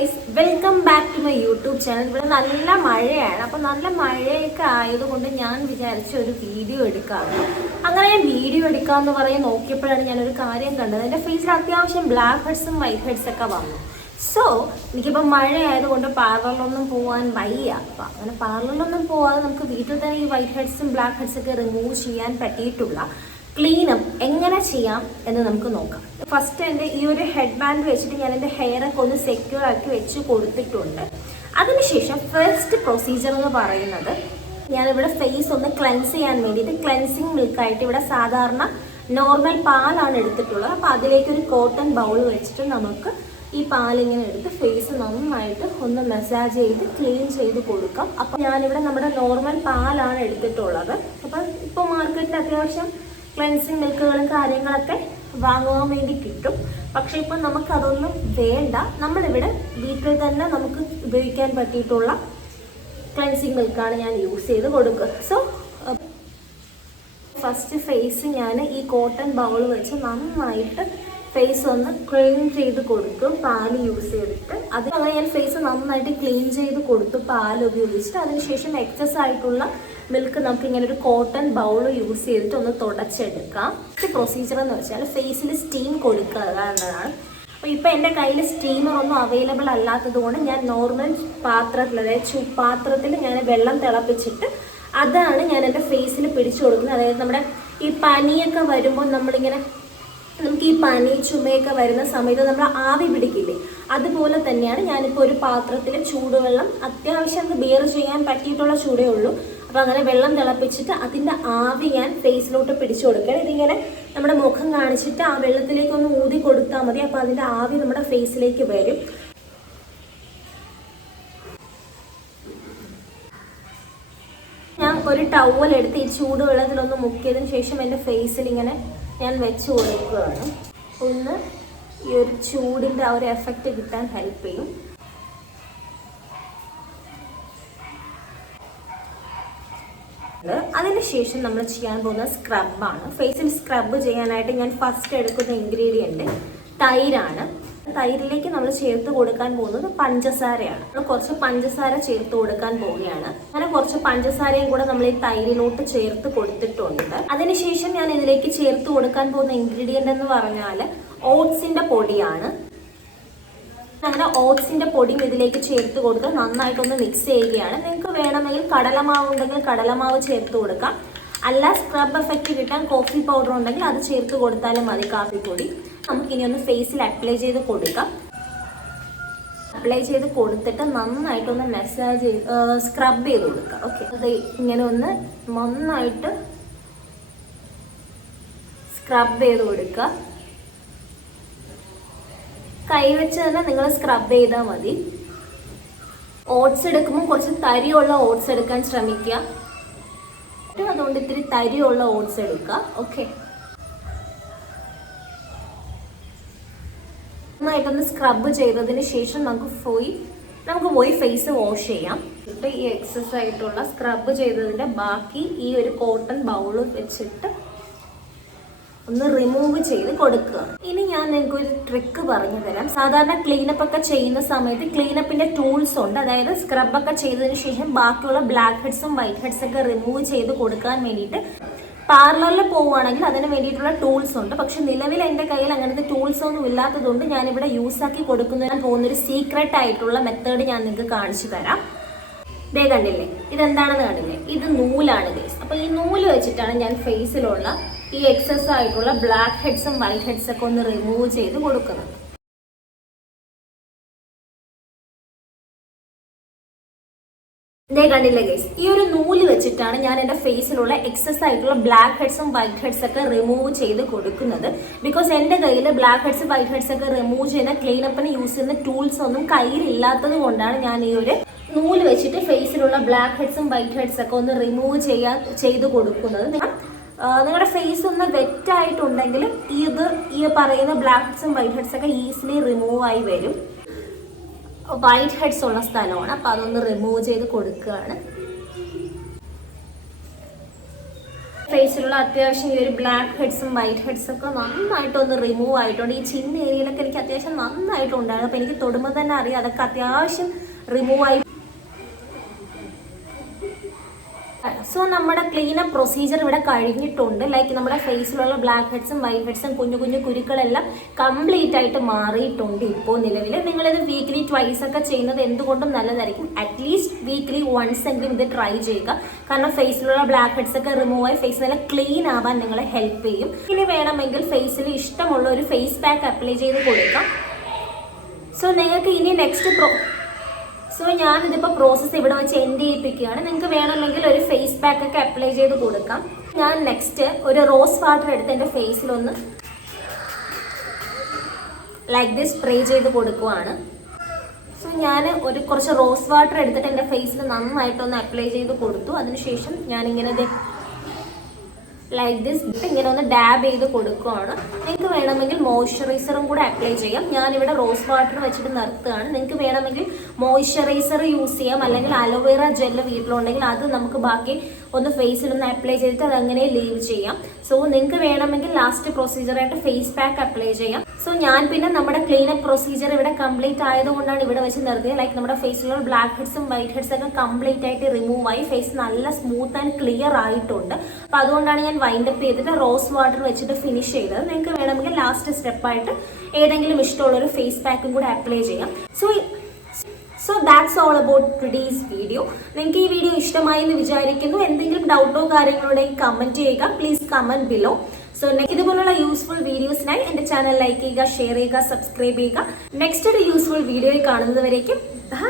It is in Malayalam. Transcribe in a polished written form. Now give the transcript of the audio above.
Guys, welcome back to my YouTube channel. ഇവിടെ നല്ല മഴയാണ്. അപ്പോൾ നല്ല മഴയൊക്കെ ആയതുകൊണ്ട് ഞാൻ വിചാരിച്ച ഒരു വീഡിയോ എടുക്കാമെന്ന്. അങ്ങനെ ഞാൻ വീഡിയോ എടുക്കാമെന്ന് പറയാൻ നോക്കിയപ്പോഴാണ് ഞാനൊരു കാര്യം കണ്ടത്. എൻ്റെ ഫേസിൽ അത്യാവശ്യം ബ്ലാക്ക് ഹെഡ്സും വൈറ്റ് ഹെഡ്സ് ഒക്കെ വന്നു. സോ എനിക്കിപ്പോൾ മഴ ആയതുകൊണ്ട് പാർലറിലൊന്നും പോകാൻ വയ്യ. അപ്പോൾ അങ്ങനെ പാർലറിലൊന്നും പോകാതെ നമുക്ക് വീട്ടിൽ തന്നെ ഈ വൈറ്റ് ഹെഡ്സും ബ്ലാക്ക് ഹെഡ്സൊക്കെ റിമൂവ് ചെയ്യാൻ പറ്റിയിട്ടുള്ള ക്ലീനപ്പ് എങ്ങനെ ചെയ്യാം എന്ന് നമുക്ക് നോക്കാം. ഫസ്റ്റ് എൻ്റെ ഈ ഒരു ഹെഡ് ബാൻഡ് വെച്ചിട്ട് ഞാൻ എൻ്റെ ഹെയറൊക്കെ ഒന്ന് സെക്യൂർ ആക്കി വെച്ച് കൊടുത്തിട്ടുണ്ട്. അതിനുശേഷം ഫസ്റ്റ് പ്രൊസീജിയർ എന്ന് പറയുന്നത്, ഞാനിവിടെ ഫേസ് ഒന്ന് ക്ലെൻസ് ചെയ്യാൻ വേണ്ടിയിട്ട് ക്ലെൻസിങ് മിൽക്കായിട്ട് ഇവിടെ സാധാരണ നോർമൽ പാലാണ് എടുത്തിട്ടുള്ളത്. അപ്പോൾ അതിലേക്കൊരു കോട്ടൺ ബൗൾ വെച്ചിട്ട് നമുക്ക് ഈ പാലിങ്ങനെ എടുത്ത് ഫേസ് നന്നായിട്ട് ഒന്ന് മസാജ് ചെയ്ത് ക്ലീൻ ചെയ്ത് കൊടുക്കാം. അപ്പം ഞാനിവിടെ നമ്മുടെ നോർമൽ പാലാണ് എടുത്തിട്ടുള്ളത്. അപ്പം ഇപ്പോൾ മാർക്കറ്റിൽ അത്യാവശ്യം ക്ലെൻസിങ് മിൽക്കുകളും കാര്യങ്ങളൊക്കെ വാങ്ങുവാൻ വേണ്ടി കിട്ടും. പക്ഷെ ഇപ്പം നമുക്കതൊന്നും വേണ്ട. നമ്മളിവിടെ വീട്ടിൽ തന്നെ നമുക്ക് ഉപയോഗിക്കാൻ പറ്റിയിട്ടുള്ള ക്ലെൻസിങ് മിൽക്കാണ് ഞാൻ യൂസ് ചെയ്ത് കൊടുക്കുക. സോ ഫസ്റ്റ് ഫേസ് ഞാൻ ഈ കോട്ടൺ ബൗൾ വെച്ച് നന്നായിട്ട് ഫേസ് ഒന്ന് ക്ലീൻ ചെയ്ത് കൊടുക്കും, പാല് യൂസ് ചെയ്തിട്ട്. അങ്ങനെ ഞാൻ ഫേസ് നന്നായിട്ട് ക്ലീൻ ചെയ്ത് കൊടുത്തു പാൽ ഉപയോഗിച്ചിട്ട്. അതിനുശേഷം എക്സസ് ആയിട്ടുള്ള മിൽക്ക് നമുക്ക് ഇങ്ങനെ ഒരു കോട്ടൺ ബൗൾ യൂസ് ചെയ്തിട്ട് ഒന്ന് തുടച്ചെടുക്കാം. പ്രൊസീജിയർ എന്ന് വെച്ചാൽ ഫേസിൽ സ്റ്റീം കൊടുക്കുക എന്നതാണ്. അപ്പോൾ ഇപ്പോൾ എൻ്റെ കയ്യിൽ സ്റ്റീമർ ഒന്നും അവൈലബിൾ അല്ലാത്തത് കൊണ്ട് ഞാൻ നോർമൽ പാത്രത്തിൽ, അതായത് പാത്രത്തിൽ ഞാൻ വെള്ളം തിളപ്പിച്ചിട്ട് അതാണ് ഞാൻ എൻ്റെ ഫേസിൽ പിടിച്ചു കൊടുക്കുന്നത്. അതായത് നമ്മുടെ ഈ പനിയൊക്കെ വരുമ്പോൾ നമുക്ക് ഈ പനി ചുമയൊക്കെ വരുന്ന സമയത്ത് നമ്മൾ ആവി പിടിക്കില്ലേ, അതുപോലെ തന്നെയാണ് ഞാനിപ്പോൾ ഒരു പാത്രത്തിൽ ചൂടുവെള്ളം, അത്യാവശ്യം അത് ബിയർ ചെയ്യാൻ പറ്റിയിട്ടുള്ള ചൂടേ ഉള്ളൂ. അപ്പോൾ അങ്ങനെ വെള്ളം തിളപ്പിച്ചിട്ട് അതിൻ്റെ ആവി ഞാൻ ഫേസിലോട്ട് പിടിച്ചു കൊടുക്കണം. ഇതിങ്ങനെ നമ്മുടെ മുഖം കാണിച്ചിട്ട് ആ വെള്ളത്തിലേക്ക് ഒന്ന് ഊതി കൊടുത്താൽ മതി. അപ്പോൾ അതിൻ്റെ ആവി നമ്മുടെ ഫേസിലേക്ക് വരും. ഞാൻ ഒരു ടവൽ എടുത്ത് ഈ ചൂടുവെള്ളത്തിലൊന്ന് മുക്കിയതിന് ശേഷം എൻ്റെ ഫേസിൽ ഇങ്ങനെ ഞാൻ വെച്ച് കൊടുക്കുകയാണ്. ഒന്ന് ഈ ഒരു ചൂടിൻ്റെ ആ ഒരു എഫക്റ്റ് കിട്ടാൻ ഹെൽപ്പ് ചെയ്യും. അതിനുശേഷം നമ്മൾ ചെയ്യാൻ പോകുന്ന സ്ക്രബാണ്. ഫേസിൽ സ്ക്രബ് ചെയ്യാനായിട്ട് ഞാൻ ഫസ്റ്റ് എടുക്കുന്ന ഇൻഗ്രീഡിയൻറ്റ് തൈരാണ്. തൈരിലേക്ക് നമ്മൾ ചേർത്ത് കൊടുക്കാൻ പോകുന്നത് പഞ്ചസാരയാണ്. നമ്മൾ കുറച്ച് പഞ്ചസാര ചേർത്ത് കൊടുക്കാൻ പോവുകയാണ്. അങ്ങനെ കുറച്ച് പഞ്ചസാരയും കൂടെ നമ്മൾ ഈ തൈരിലോട്ട് ചേർത്ത് കൊടുത്തിട്ടുണ്ട്. അതിനുശേഷം ഞാൻ ഇതിലേക്ക് ചേർത്ത് കൊടുക്കാൻ പോകുന്ന ഇൻഗ്രീഡിയൻ്റ് എന്ന് പറഞ്ഞാൽ ഓട്സിൻ്റെ പൊടിയാണ്. അങ്ങനെ ഓട്സിൻ്റെ പൊടിയും ഇതിലേക്ക് ചേർത്ത് കൊടുത്ത് നന്നായിട്ടൊന്ന് മിക്സ് ചെയ്യുകയാണ്. നിങ്ങൾക്ക് വേണമെങ്കിൽ കടലമാവ് ഉണ്ടെങ്കിൽ കടലമാവ് ചേർത്ത് കൊടുക്കാം. അല്ല, സ്ക്രബ് എഫക്റ്റ് കിട്ടാൻ കോഫി പൗഡർ ഉണ്ടെങ്കിൽ അത് ചേർത്ത് കൊടുത്താലും മതി, കാപ്പിപ്പൊടി. നമുക്കിനി ഒന്ന് ഫേസിൽ അപ്ലൈ ചെയ്ത് കൊടുക്കാം. അപ്ലൈ ചെയ്ത് കൊടുത്തിട്ട് നന്നായിട്ടൊന്ന് മസാജ് ചെയ്ത് സ്ക്രബ് ചെയ്ത് കൊടുക്കാം. ഓക്കെ, അത് ഇങ്ങനെ ഒന്ന് നന്നായിട്ട് സ്ക്രബ് ചെയ്ത് കൊടുക്കുക. കൈവച്ച് തന്നെ നിങ്ങൾ സ്ക്രബ് ചെയ്താൽ മതി. ഓട്സ് എടുക്കുമ്പോൾ കുറച്ച് തരിയുള്ള ഓട്സ് എടുക്കാൻ ശ്രമിക്കുക. അതുകൊണ്ട് ഇത്തിരി തരിയുള്ള ഓട്സ് എടുക്കുക. ഓക്കെ, നന്നായിട്ടൊന്ന് സ്ക്രബ് ചെയ്തതിന് ശേഷം നമുക്ക് പോയി ഫേസ് വാഷ് ചെയ്യാം. എന്നിട്ട് ഈ എക്സസ് ആയിട്ടുള്ള സ്ക്രബ് ചെയ്തതിൻ്റെ ബാക്കി ഈ ഒരു കോട്ടൺ ബൗൾ വെച്ചിട്ട് ഒന്ന് റിമൂവ് ചെയ്ത് കൊടുക്കുക. ഇനി ഞാൻ നിങ്ങൾക്ക് ഒരു ട്രിക്ക് പറഞ്ഞു തരാം. സാധാരണ ക്ലീനപ്പ് ഒക്കെ ചെയ്യുന്ന സമയത്ത് ക്ലീനപ്പിന്റെ ടൂൾസ് ഉണ്ട്. അതായത് സ്ക്രബ് ഒക്കെ ചെയ്തതിന് ശേഷം ബാക്കിയുള്ള ബ്ലാക്ക് ഹെഡ്സും വൈറ്റ് ഹെഡ്സ് ഒക്കെ റിമൂവ് ചെയ്ത് കൊടുക്കാൻ വേണ്ടിയിട്ട് പാർലറിൽ പോവുകയാണെങ്കിൽ അതിന് വേണ്ടിയിട്ടുള്ള ടൂൾസ് ഉണ്ട്. പക്ഷെ നിലവിൽ എൻ്റെ കയ്യിൽ അങ്ങനത്തെ ടൂൾസ് ഒന്നും ഇല്ലാത്തതുകൊണ്ട് ഞാനിവിടെ യൂസ് ആക്കി കൊടുക്കുന്നതിന് പോകുന്നൊരു സീക്രട്ട് ആയിട്ടുള്ള മെത്തേഡ് ഞാൻ നിങ്ങൾക്ക് കാണിച്ചു തരാം. ദേ കണ്ടില്ലേ, ഇതെന്താണെന്ന് കണ്ടില്ലേ, ഇത് നൂലാണ് ഗൈസ്. അപ്പോൾ ഈ നൂല് വെച്ചിട്ടാണ് ഞാൻ ഫേസിലുള്ള ഈ എക്സസ് ആയിട്ടുള്ള ബ്ലാക്ക് ഹെഡ്സും വൈറ്റ് ഹെഡ്സ് ഒക്കെ ഒന്ന് റിമൂവ് ചെയ്ത് കൊടുക്കുന്നത്. ഇതേ കണ്ടില്ലേ ഗൈസ്, ഈ ഒരു നൂല് വെച്ചിട്ടാണ് ഞാൻ എൻ്റെ ഫേസിലുള്ള എക്സസ് ആയിട്ടുള്ള ബ്ലാക്ക് ഹെഡ്സും വൈറ്റ് ഹെഡ്സ് ഒക്കെ റിമൂവ് ചെയ്ത് കൊടുക്കുന്നത്. ബിക്കോസ് എൻ്റെ കയ്യിൽ ബ്ലാക്ക് ഹെഡ്സ് വൈറ്റ് ഹെഡ്സ് ഒക്കെ റിമൂവ് ചെയ്യുന്ന ക്ലീനപ്പിന് യൂസ് ചെയ്യുന്ന ടൂൾസ് ഒന്നും കയ്യിലില്ലാത്തത് കൊണ്ടാണ് ഞാൻ ഈ ഒരു നൂല് വെച്ചിട്ട് ഫേസിലുള്ള ബ്ലാക്ക് ഹെഡ്സും വൈറ്റ് ഹെഡ്സ് ഒക്കെ ഒന്ന് റിമൂവ് ചെയ്ത് കൊടുക്കുന്നത്. നിങ്ങളുടെ ഫേസ് ഒന്ന് വെറ്റ് ആയിട്ടുണ്ടെങ്കിൽ ഈ പറയുന്ന ബ്ലാക്ക് ഹെഡ്സും വൈറ്റ് ഹെഡ്സ് ഒക്കെ ഈസിലി റിമൂവ് ആയി വരും. വൈറ്റ് ഹെഡ്സ് ഉള്ള സ്ഥലമാണ്, അപ്പോൾ അതൊന്ന് റിമൂവ് ചെയ്ത് കൊടുക്കുകയാണ്. ഫേസിലുള്ള അത്യാവശ്യം ഈ ഒരു ബ്ലാക്ക് ഹെഡ്സും വൈറ്റ് ഹെഡ്സും ഒക്കെ നന്നായിട്ടൊന്ന് റിമൂവ് ആയിട്ടുണ്ട്. ഈ ചിന്ന ഏരിയയിലൊക്കെ എനിക്ക് അത്യാവശ്യം നന്നായിട്ടുണ്ടായിരുന്നു. അപ്പോൾ എനിക്ക് തൊടുമ്പോൾ തന്നെ അറിയാം അതൊക്കെ അത്യാവശ്യം റിമൂവ് ആയി. സോ നമ്മുടെ ക്ലീനപ്പ് പ്രൊസീജിയർ ഇവിടെ കഴിഞ്ഞിട്ടുണ്ട്. ലൈക്ക് നമ്മുടെ ഫേസിലുള്ള ബ്ലാക്ക് ഹെഡ്സും വൈറ്റ് ഹെഡ്സും കുഞ്ഞു കുഞ്ഞു കുരുക്കളെല്ലാം കംപ്ലീറ്റ് ആയിട്ട് മാറിയിട്ടുണ്ട്. ഇപ്പോൾ നിലവിൽ നിങ്ങളിത് വീക്ക്ലി ട്വൈസ് ഒക്കെ ചെയ്യുന്നത് എന്തുകൊണ്ടും നല്ലതായിരിക്കും. അറ്റ്ലീസ്റ്റ് വീക്ക്ലി വൺസ് എങ്കിലും ഇത് ട്രൈ ചെയ്യുക. കാരണം ഫേസിലുള്ള ബ്ലാക്ക് ഹെഡ്സ് ഒക്കെ റിമൂവ് ആയി ഫേസ് നല്ല ക്ലീൻ ആവാൻ നിങ്ങളെ ഹെൽപ്പ് ചെയ്യും. ഇനി വേണമെങ്കിൽ ഫേസിൽ ഇഷ്ടമുള്ള ഒരു ഫേസ് പാക്ക് അപ്ലൈ ചെയ്ത് കൊടുക്കാം. സോ നിങ്ങൾക്ക് ഇനി സോ ഞാനിതിപ്പോൾ പ്രോസസ്സ് ഇവിടെ വെച്ച് എൻഡ് ചെയ്യിപ്പിക്കുകയാണ്. നിങ്ങൾക്ക് വേണമെങ്കിൽ ഒരു ഫേസ് പാക്ക് ഒക്കെ അപ്ലൈ ചെയ്ത് കൊടുക്കാം. ഞാൻ നെക്സ്റ്റ് ഒരു റോസ് വാട്ടർ എടുത്ത് എൻ്റെ ഫേസിലൊന്ന് ലൈക്ക് ദിസ് സ്പ്രേ ചെയ്ത് കൊടുക്കുവാണ്. സോ ഞാൻ കുറച്ച് റോസ് വാട്ടർ എടുത്തിട്ട് എൻ്റെ ഫേസിൽ നന്നായിട്ടൊന്ന് അപ്ലൈ ചെയ്ത് കൊടുത്തു. അതിനുശേഷം ഞാനിങ്ങനെ ലൈക്ക് ദിസ് ഇങ്ങനെ ഒന്ന് ഡാബ് ചെയ്ത് കൊടുക്കുകയാണ്. നിങ്ങൾക്ക് വേണമെങ്കിൽ മോയ്സ്ചറൈസറും കൂടെ അപ്ലൈ ചെയ്യാം. ഞാനിവിടെ റോസ് വാട്ടർ വെച്ചിട്ട് നിർത്തുകയാണ്. നിങ്ങൾക്ക് വേണമെങ്കിൽ മോയ്സ്ചറൈസർ യൂസ് ചെയ്യാം, അല്ലെങ്കിൽ അലോവേറ ജെല്ല് വീട്ടിലുണ്ടെങ്കിൽ അത് നമുക്ക് ബാക്കി ഒന്ന് ഫേസിലൊന്ന് അപ്ലൈ ചെയ്തിട്ട് അതങ്ങനെ ലീവ് ചെയ്യാം. സോ നിങ്ങൾക്ക് വേണമെങ്കിൽ ലാസ്റ്റ് പ്രൊസീജിയറായിട്ട് ഫേസ് പാക്ക് അപ്ലൈ ചെയ്യാം. സോ ഞാൻ പിന്നെ നമ്മുടെ ക്ലീനപ്പ് പ്രൊസീജിയർ ഇവിടെ കംപ്ലീറ്റ് ആയതുകൊണ്ടാണ് ഇവിടെ വെച്ച് നിർത്തിയത്. ലൈക്ക് നമ്മുടെ ഫേസിലുള്ള ബ്ലാക്ക് ഹെഡ്സും വൈറ്റ് ഹെഡ്സും ഒക്കെ കംപ്ലീറ്റ് ആയിട്ട് റിമൂവ് ആയി ഫേസ് നല്ല സ്മൂത്ത് ആൻഡ് ക്ലിയർ ആയിട്ടുണ്ട്. അപ്പോൾ അതുകൊണ്ടാണ് ഞാൻ വൈൻഡപ്പ് ചെയ്തിട്ട് റോസ് വാട്ടർ വെച്ചിട്ട് ഫിനിഷ് ചെയ്തത്. നിങ്ങൾക്ക് വേണമെങ്കിൽ ലാസ്റ്റ് സ്റ്റെപ്പായിട്ട് ഏതെങ്കിലും ഇഷ്ടമുള്ളൊരു ഫേസ് പാക്കും കൂടെ അപ്ലൈ ചെയ്യാം. So that's all about today's video. നിങ്ങൾക്ക് ഈ വീഡിയോ ഇഷ്ടമായി എന്ന് വിചാരിക്കുന്നു. എന്തെങ്കിലും ഡൗട്ടോ കാര്യങ്ങളോടെ കമൻറ്റ് ചെയ്യുക. Please comment below. സോ ഇതുപോലുള്ള യൂസ്ഫുൾ വീഡിയോസിനായി എൻ്റെ ചാനൽ ലൈക്ക് ചെയ്യുക, ഷെയർ ചെയ്യുക, സബ്സ്ക്രൈബ് ചെയ്യുക. നെക്സ്റ്റ് ഒരു യൂസ്ഫുൾ വീഡിയോയിൽ കാണുന്നതുവരേക്കും ബൈ.